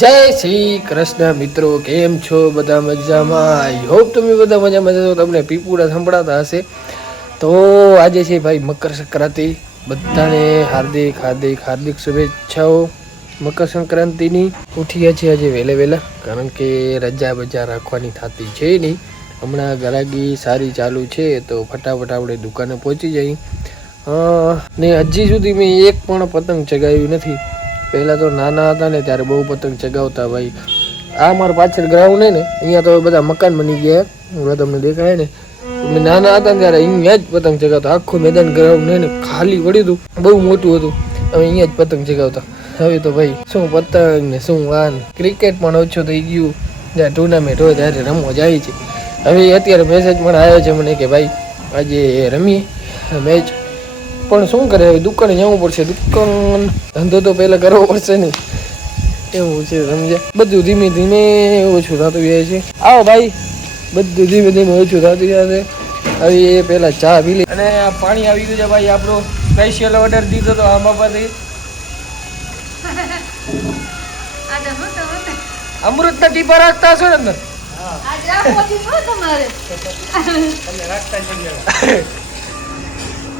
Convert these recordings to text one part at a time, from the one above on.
જય શ્રી કૃષ્ણ મિત્રો, કેમ છો? બધા મજામાં? આઈ હોપ તમે બધા મજામાં છો. તમને પીપુડા સંભળાતા હશે. તો આજે છે ભાઈ મકર સંક્રાંતિ. બધાને હાર્દિક હાર્દિક હાર્દિક શુભેચ્છાઓ મકર સંક્રાંતિની. ઉઠ્યા છે આજે વહેલા, કારણ કે રજા બજા રાખવાની થતી છે નહીં. હમણાં ગરાગી સારી ચાલુ છે તો ફટાફટ આપણે દુકાને પહોંચી જઈ. ને હજી સુધી મેં એક પણ પતંગ ચગાવ્યું નથી. પહેલાં તો નાના હતા ને ત્યારે બહુ પતંગ ચગાવતા ભાઈ. આ મારા પાછળ ગ્રાઉન્ડ છે ને, અહીંયા તો બધા મકાન બની ગયા. હવે તમને દેખાય ને, અમે નાના હતા ને ત્યારે અહીંયા જ પતંગ ચગાવતા. આખું મેદાન ગ્રાઉન્ડ છે ને ખાલી પડ્યું હતું, બહુ મોટું હતું. હવે અહીંયા જ પતંગ ચગાવતા. હવે તો ભાઈ શું પતંગ ને શું વાન. ક્રિકેટ પણ ઓછું થઈ ગયું. જ્યાં ટુર્નામેન્ટ હોય ત્યારે રમવા જાય છે. હવે અત્યારે મેસેજ પણ આવ્યો છે મને કે ભાઈ આજે રમીએ મેચ. પણ શું કરે, હવે દુકાને જવું પડશે. દુકાન ધંધો તો પહેલાં કરવો પડશે ને, એવું છે સમજ્યા. બધું ધીમે ધીમે ઓછું થતું જાય છે. આવો ભાઈ, બધું ધીમે ધીમે ઓછું થતું જાય છે. હવે એ પહેલાં ચા પી લે. અને આ પાણી આવી ગયું છે ભાઈ. આપણો સ્પેશિયલ ઓર્ડર દીધો તો આ બાપાથી અમૃતના ટીપા રાખતા હશો ને અંદર?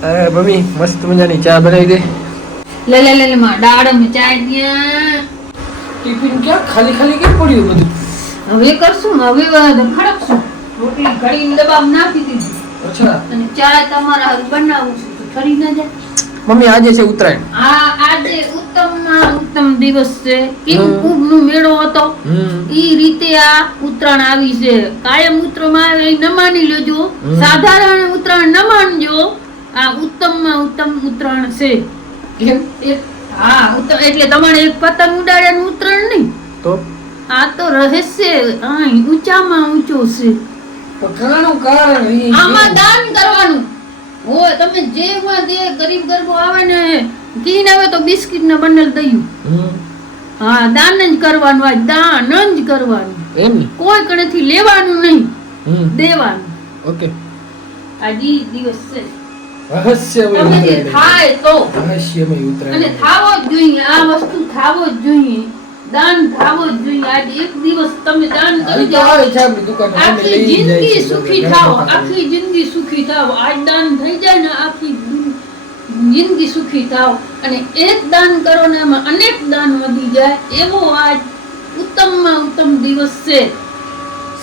અરે મમ્મી મસ્ત મજાની ચા બનાવી દે. લે લે લે માં ડાળમ ચા દિયા. ટિફિન ક્યાં ખાલી ખાલી કેમ પડ્યું બધું? હવે કરશું, હવે ખડકશું. રોટલી ઘડીને દબાવ નાખી દીધી. અચ્છા. અને ચા તમારા હારું બનાવું છું તો ઠરી ન જાય. મમ્મી આજે છે ઉત્તરાયણ. આજે ઉત્તમ દિવસ છે. કેમ કુંભનો મેળો હતો ઈ રીતે આ ઉત્તરાયણ આવી છે. કાયમ ઉત્તરાયણ આવે એ ન માની લેજો, સાધારણ ઉત્તરાયણ ન માનજો. આ ઉત્તમમાં ઉત્તમ ઉત્તરાયણ છે. કેમ? હા, એટલે તમારે એક પતંગ ઉડાડ્યાનું ઉત્તરાયણ નહીં તો આ તો રહસ્ય ઊંચામાં ઊંચો છે. ઘણું કારણ આમાં દાન કરવાનું હોય. તમે જે ગરીબ ગરબો આવે ને કીન આવે તો બિસ્કિટ ના બંડલ દયું. હા, દાન જ કરવાનું. આ દાન જ કરવાનું. એમ કોઈ કણેથી લેવાનું નહીં, દેવાનું. ઓકે. આજે દિવસ છે રહસ્યમય ઉત્તરાયણ. થાય તો રહસ્યમય ઉત્તરાયણ. અને થાવો જ જોઈએ. આ વસ્તુ થાવો જ જોઈએ. દાન થાવો જ જોઈએ. આજે એક દિવસ તમે દાન કરી જાઓ, આખી જિંદગી સુખી થાઓ. આખી જિંદગી સુખી થાઓ. આજ દાન થઈ જાય ને આખી જિંદગી સુખી થાઓ. અને એક દાન કરો ને એમાં અનેક દાન વધી જાય. એવો આજ ઉત્તમમાં ઉત્તમ દિવસ છે.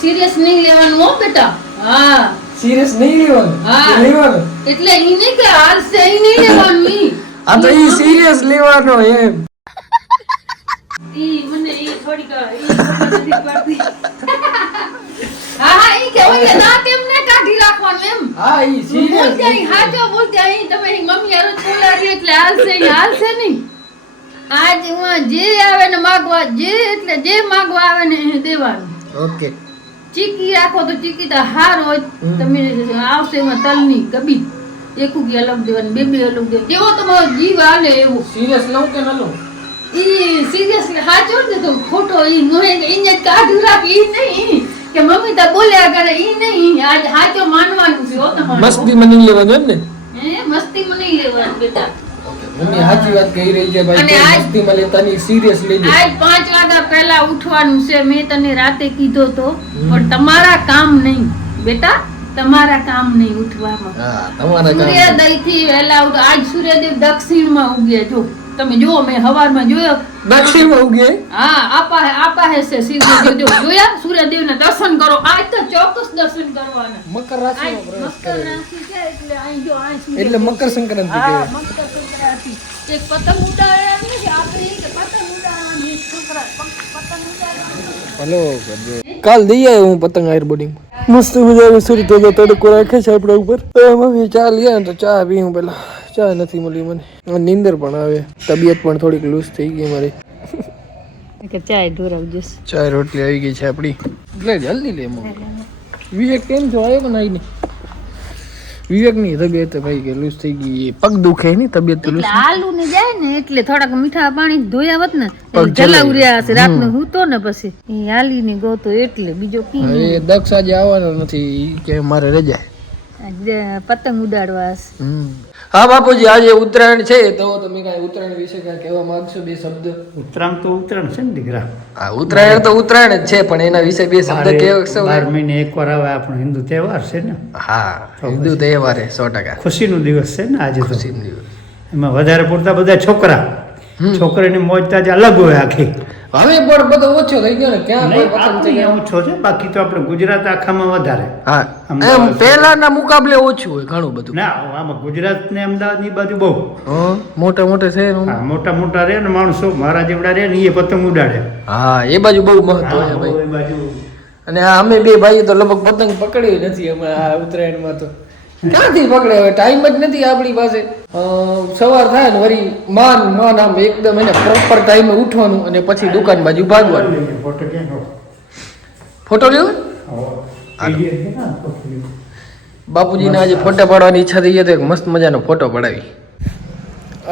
સિરિયસ નહીં લેવાનું હો બેટા. હા, સિરિયસ નહીં લેવાનું. હા, લેવાનું એટલે ઈ નહીં કે હારશે ઈ નહીં લેવાનું. આ તો ઈ સિરિયસ લેવાનો એમ. ઈ મને ઈ થોડીક ઈ નથી પડતી. હા, ઈ કે ઓય દાંત એમને કાઢી રાખવાનું એમ. હા, ઈ સિરિયસ. બોલતે હાજો બોલતે અહીં તમે મમ્મી હારો છોલાડી એટલે હાલશે નહીં. આજ હું જે આવે ને માંગવા, જે માંગવા આવે ને એને દેવાનું. ઓકે. ચીકી રાખો તો ચીકી તો હારો જ. તમે આવશે એમાં તલની ગબી એકુકી અલગ દેવાની, બે અલગ દેવાની. જેવો તમારો જીવ હાલે એવો. સિરિયસ લઉં કે ન લઉં? ઈ સિરિયસલી હાચો ને તો ખોટો ઈ નોહે ઈને કાઢી રાખ. ઈ નહીં કે મમ્મી તા બોલ્યા કરે, ઈ નહીં. આજ હાચો માનવાનું છે હો તમારે. મસ્તી માં નહીં લેવાનું એમ ને? મસ્તી માં નહીં લેવાનું બેટા. મમ્મી સાચી વાત કહી રહી છે ભાઈ. મસ્તી માં લેતા નહીં, સિરિયસ લેજો. આજ 5 વાગ્યા પહેલા ઉઠવાનું છે. મેં તને રાતે કીધો તો, પણ તમારા કામ નહીં બેટા, તમારા કામ નહીં ઉઠવામાં. હા, તમારા કામ. સૂર્યોદય થી વહેલા ઉઠો. આજ સૂર્યદેવ દક્ષિણ માં ઉગ્યા. જો તમે જુઓ, મેં હવારમાં જોયો દક્ષિણ માં ઉગ્યા. હા, આપા હે છે સૂર્યદેવ. જોયા? સૂર્યદેવ ના દર્શન કરો. આજ તો ચોક્કસ દર્શન કરવાના. મકર રાશિ નો પ્રવેશ મકર રાશિ છે એટલે અહીં જો અહીં એટલે મકર સંક્રાંતિ કહેવાય. મકર સંક્રાંતિ. એક પતંગ ઉડાડવાની નથી આપણે, કે પતંગ ઉડાડવાની પતંગ ઉડાડવાની. હલો, કાલ દઈ આવ્યો હું પતંગ આયર બોર્ડિંગ. મસ્ત મજાનો સૂર્ય તો તડકો રાખે છે આપણા ઉપર. મમ્મી ચા લઈએ ને તો ચા પીવું પેલા. ચા નથી મળી મને. નીંદર પણ આવે, તબિયત પણ થોડીક લૂઝ થઈ ગઈ મારી. ચાય ઢોરાવજો. ચાય રોટલી આવી ગઈ છે આપણી. એટલે જલ્દી લે. વિવેક કેમ છો? આવ્યો કે નહીં? વિવેકની તબિયત ભાઈ કે લૂઝ થઈ ગઈ. પગ દુખે ની તબિયત લૂઝ. આલુ ને જાય ને એટલે થોડાક મીઠા પાણી ધોયા હોત ને જલાવ રહ્યા હશે. રાત નું હૂતો ને પછી એ આલી ને ગોતો એટલે બીજો કી. એ દક્ષ આજે આવવાનો નથી કે મારે રજા. પતંગ ઉડાડવા. હા બાપુજી, આજે ઉત્તરાયણ છે તો તમે કાંઈ ઉત્તરાયણ વિશે કાંઈ કહેવા માંગશો? બે શબ્દ. ઉત્તરાયણ તો ઉત્તરાયણ છે ને દીકરા. હા, ઉત્તરાયણ તો ઉત્તરાયણ જ છે, પણ એના વિશે બે શબ્દ કહેશો? 12 મહિને એકવાર આવે આપણો હિન્દુ તહેવાર છે ને. હા, હિન્દુ તહેવાર 100%. ખુશીનો દિવસ છે ને આજે તો. ખુશીનો દિવસ. એમાં વધારે પૂરતા બધા છોકરા, છોકરીની મોજ તો આજે અલગ હોય આખી. હવે પણ બધો ઓછો થઈ ગયો ને, ક્યાં કોઈ નહીં, પતંગ આપણે અહીંયા ઓછો છે, બાકી તો આપણે ગુજરાત આખામાં વધારે. હા, એમ પહેલાના મુકાબલે ઓછું હોય ઘણું બધું. ના, આમાં ગુજરાત ને અમદાવાદ ની બાજુ બહુ મોટા મોટા છે. હા, મોટા મોટા રે ને માણસો મારા જેવડા રે ને એ પતંગ ઉડાડે. હા, એ બાજુ બહુ મહત્વ છે ભાઈ. એ બાજુ અને અમે બે ભાઈ તો લગભગ પતંગ પકડી નથી અમે આ ઉત્તરાયણમાં. તો ક્યાંથી પકડે? હવે ટાઈમ જ નથી આપણી પાસે. સવાર થાય ને વળી માન આમ એકદમ એને પ્રોપર ટાઈમે ઉઠવાનું અને પછી દુકાન બાજુ ભાગવાનું. ફોટો ક્યાં ફોટો લેવો? બાપુજીને આજે ફોટા પાડવાની ઈચ્છા થઈ તો એક મસ્ત મજાનો ફોટો પડાવી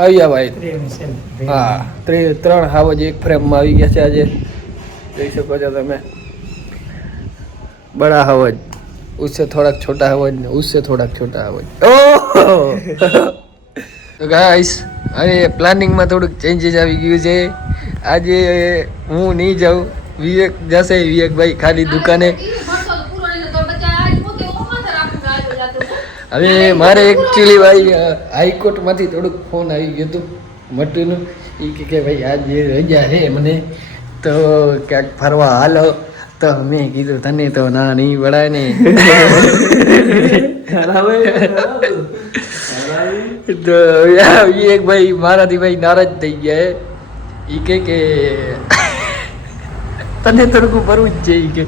આવ્યા ભાઈ. હા, 3 હાવજ એક ફ્રેમમાં આવી ગયા છે આજે. જોઈ શકો છો તમે. बड़ा हवज, उससे थोड़ा छोटा हवज, उससे थोड़ा छोटा हवज. તો ગાઈસ, હવે પ્લાનિંગમાં થોડુંક ચેન્જીસ આવી ગયું છે. આજે હું નહીં જાઉં, વિવેક જશે. વિવેકભાઈ ખાલી દુકાને. હવે મારે એકચ્યુઅલી ભાઈ હાઈકોર્ટમાંથી થોડુંક ફોન આવી ગયું હતું મટુનું. એ કે ભાઈ આજે રજા છે મને, તો ક્યાંક ફરવા હાલો. તો મેં કીધું તને તો ના નહીં વળાય ને. તો એક ભાઈ મારાથી ભાઈ નારાજ થઈ ગયા. એ કે તને તડકું ભરવું જ છે. એ કે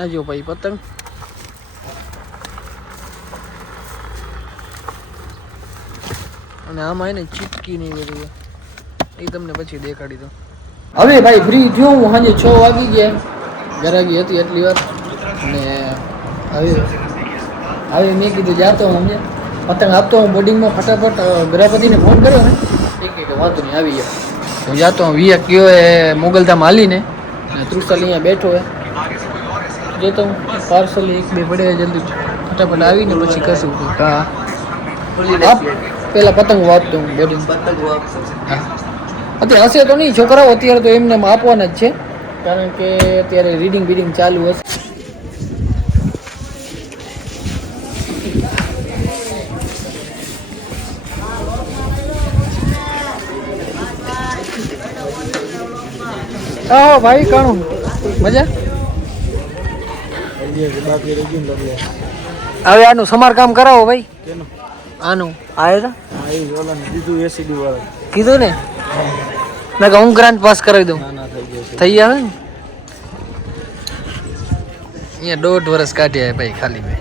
આજો ભાઈ પતંગ. અને આમાં એને ચીટકી નહીં બધી, એ તમને પછી દેખાડી દઉં. હવે ભાઈ ફ્રી થયો હું. સાંજે 6 વાગી ગયા. ગરાગી હતી એટલી વાર. અને હવે મેં કીધું જાતો હું સમજે પતંગ આપતો હું બોર્ડિંગમાં. ફટાફટ ગરાપતિને ફોન કર્યો ને, એ કે વાંધો નહીં આવી જાય. હું જાતો હું. વિવેક ગયો એ મોગલધામ હાલીને, તૃષાલ અહીંયા બેઠો હે. જતો હું પાર્સલ 1-2 પડે જલ્દી ફટાફટ આવીને પછી કશું. હા, પેલા પતંગ આપતો હું બોર્ડિંગ. હા, અત્યારે હશે તો નહીં છોકરાઓ, અત્યારે તો એમને આપવાના જ છે, કારણ કે અત્યારે રીડિંગ બીડિંગ ચાલુ હશે. હા ભાઈ, કાણું મજા. હવે આનું સમારકામ કરાવો ભાઈ. આનું આવ્યો કીધું ને, મેં હું ગ્રાન્ટ પાસ કરાવી દઉં. થઈ આવે ને. અહીંયા 1.5 વર્ષ કાઢ્યા ભાઈ ખાલી. મેં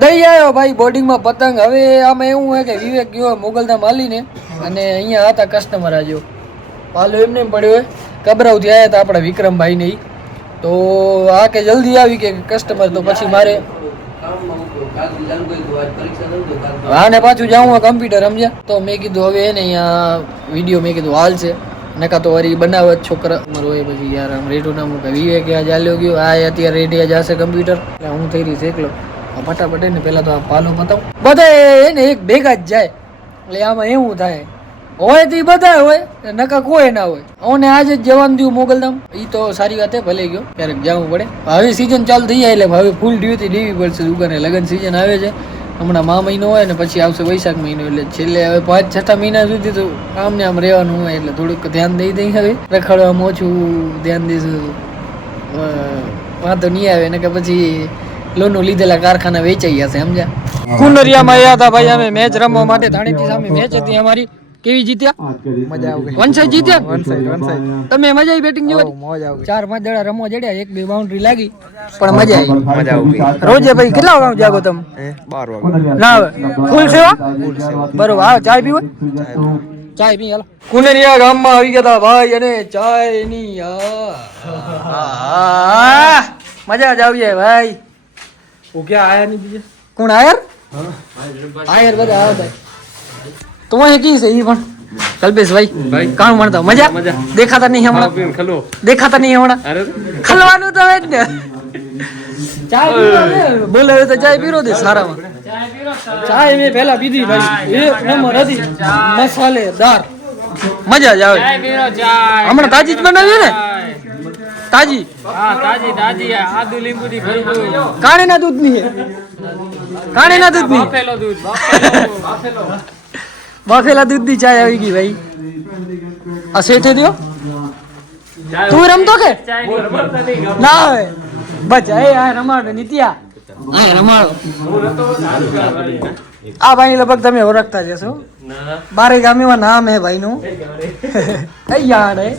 દઈ આવ્યો ભાઈ બોર્ડિંગમાં પતંગ. હવે આમાં એવું હોય કે વિવેક ગયો મોગલધામ હાલીને, અને અહીંયા હતા કસ્ટમર. આજો પાલો એમને પડ્યો હોય. કબરાવથી આવ્યા હતા આપણા વિક્રમભાઈ ને. તો આ કે જલ્દી આવી કે કસ્ટમર, તો પછી મારે હા ને પાછું જાઉં કમ્પ્યુટર સમજ્યા. તો મેં કીધું હવે એને અહીંયા વિડીયો મેં કીધું હાલ છે, નકા તો વળી બનાવે છોકરા હોય. પછી યાર આમ રેટું ના મૂકે. વિવેક આ ચાલ્યો ગયો, આ અત્યારે રેડી જશે કમ્પ્યુટર. એટલે હું થઈ રહી છે એકલો. ફટાફટ એને પહેલાં તો આ પાલો બતાવું. બધા એને એક ભેગા જ જાય. એટલે આમાં એવું થાય હોય તો બધા હોય, નકા કોઈ ના હોય. અને આજે જ જવાનું થયું મોગલધામ. એ તો સારી વાત ભલે ગયો, ક્યારેક જવું પડે. હવે સિઝન ચાલુ થઈ જાય એટલે હવે ફૂલ ડ્યુટી દેવી પડશે દુકાને. લગ્ન સિઝન આવે છે હમણાં. મા મહિનો હોય ને પછી આવશે વૈશાખ મહિનો. એટલે છેલ્લે હવે 5-6 મહિના સુધી તો આમ ને આમ રહેવાનું હોય. એટલે થોડુંક ધ્યાન દઈ દઈ. હવે રખડવામાં ઓછું ધ્યાન દઈશું, વાંધો નહીં આવે ને. કે પછી લોનનું લીધેલા કારખાના વેચાઈ જશે સમજ્યા. કુનરિયામાં આવ્યા હતા ભાઈ અમે મેચ રમવા માટે. ધાણીથી સામે મેચ હતી અમારી. કેવી જીત્યા મજા આવી વન સાઈડ જીત્યા વન સાઈડ તમે મજા આવી બેટિંગ જોવાની મોજ આવી 4-5 દડા રમવા જડ્યા 1-2 બાઉન્ડ્રી લાગી પણ મજા આવી મજા આવી રોજે ભાઈ કેટલા વાગે જાગો તમે 12 વાગે ના આવે ફૂલ સેવા બરોબર આવો ચાય પીવો ચાય પી હાલો કુનરિયા ગામમાં આવી ગયા તા ભાઈ અને ચાય ની મજા જ આવી જાય ભાઈ वो क्या आया नहीं बीजे કોણ આયર આયર બધા આવ્યા તો અહીં કી છે ઈ પણ કલ્પેશભાઈ કામ ભણતા મજા દેખાતા નહીં હમણાં દેખાતા નહીં હમણાં ખલવાનું તો હોય જ ને ચાય પીવો ને બોલે તો ચાય પીરો દે સારામાં ચાય મેં પહેલા પીધી ભાઈ એક નંબર હતી મસાલેદાર મજા જ આવે હમણાં તાજી જ બનાવી ને તાજી આદુ લીંબુ ની ભરપૂર કાણીના દૂધની કાણીના દૂધની બાફેલા દૂધની ચાય આવી ગઈ ભાઈ આ શેઠે દ્યો તું રમતો કે ના હવે બચ આ રમાડો નિત્યા આ રમાડો આ ભાઈ લગભગ તમે ઓળખતા જશો બારે ગામીમાં નામ હે ભાઈનું કઈ યાર હે